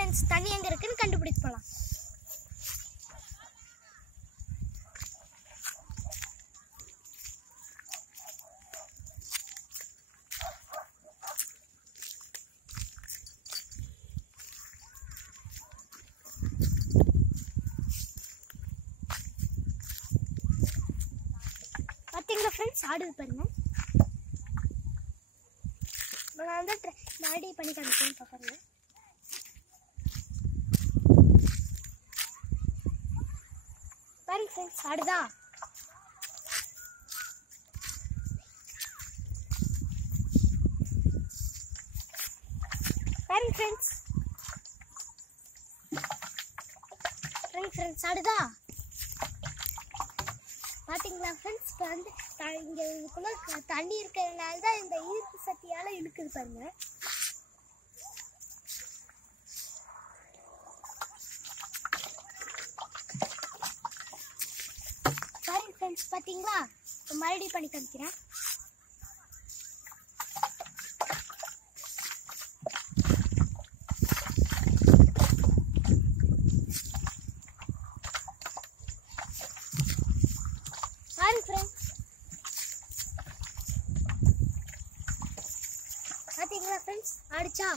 Friends தண்ணி எங்கே இருக்குன்னு கண்டுபிடிக்க போகலாம். பார்த்தீங்களா ஃப்ரெண்ட்ஸ் ஆடுது பாருங்க. நான் வந்து மறுபடியும் பண்ணி காமிக்கிறேன் பாருங்க. பாருங்க ஃப்ரெண்ட்ஸ் ஆடுதா. பாருங்க ஃப்ரெண்ட்ஸ் ஆடுதா. பார்த்தீங்களா ஃப்ரெண்ட்ஸ் இப்போ வந்து இங்கே இதுக்குள்ள தண்ணி இருக்கிறதுனால தான் இந்த ஈர்ப்பு சக்தியால் இழுக்குது பாருங்க. பாருங்க ஃப்ரெண்ட்ஸ் பார்த்தீங்களா. இப்போ மறுபடியும் பண்ணி காமிக்கிறேன். பார்த்தீங்களா ஃப்ரெண்ட்ஸ் ஆடிச்சா.